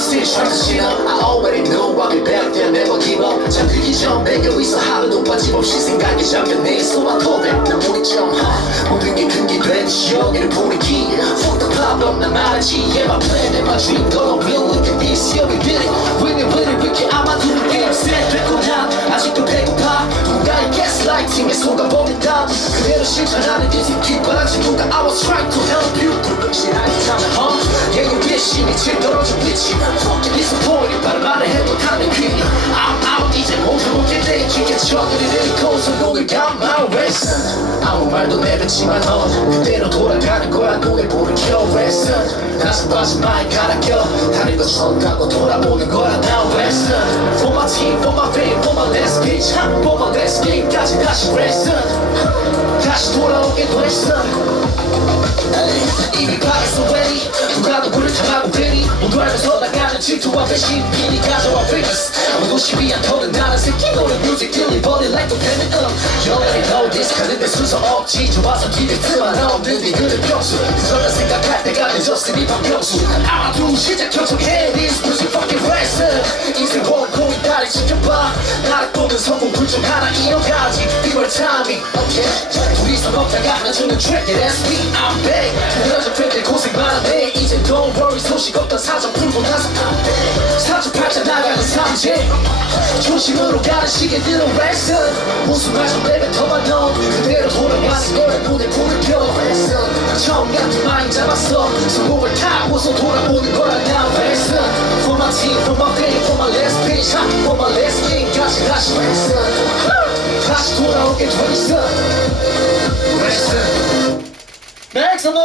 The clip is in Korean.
try to shit up I already knew I'll be back there never give up 잠들기 전 매겨 있어 하루도 빠짐없이 생각에 잠겨 내 소화토백 난 우리 좀 모든 게큰게 되듯이 여기를 보내기 Fuck the problem 난 말하지 Yeah my plan and my dream Gonna win look at this yeah we did it Win it win it we can 아마 두는 게임 set 됐고 난 아직도 배고파 누군가의 gaslighting에 속아버린다 그대로 실천하는 듯이 뒷바라지 누가 I was trying to help you 어? 미칠 떨어져 bitch Fucking disappointed 바로 말을 해도 타는 귀리 I'm out 이제 모두 못게 돼. 기계 쳐들이 내리고 성공을 감아 레슨 아무 말도 내뱉지만 넌 그대로 돌아가는 거야. 노래 보는 켜 레슨 가슴 빠진 마이 갈아 껴. 다른 것처럼 가고 돌아보는 거야. Now 레슨 For my team, for my fame, for my last pitch. For my last game까지 다시 레슨 다시 돌아오게 됐어. 이미 파겠어 ready 되니 모두 알면서 나가는 질투와 배신 비니 가져와 famous. 모두 시비한 터는 나는 새끼 노래 music delivery like the payment up You already know this 가는데 순서 없지. 좋아서 기대트만 없는데 그는 평수 그러다 생각할 때가 늦었으니 방평수. 아마도 시작 결정해. This music fucking lesson 인생 원고인 다리 지켜봐. 나를 보는 성공 둘중 하나 이어가지. 이걸 타이밍 okay. 둘이서 먹다가 나주는 track it that's me. I'm back. 늘어져 팬들 고생 많네 이제 don't 소식 없던 사정 풀고 나서 사주 팔자 나가는 삼재. 조심으로 가는 시계들은 lesson 무슨 말좀 내뱉어봐 넌 그대로 돌아가는 거야 눈에 불을 켜 lesson 처음 같은 마인 잡았어. 성공을 타고서 돌아보는 거야 now lesson For my team, for my fame, for my last pitch For my last game. 다시 다시 lesson 다시 돌아오게 돼 있어. 네, 성공!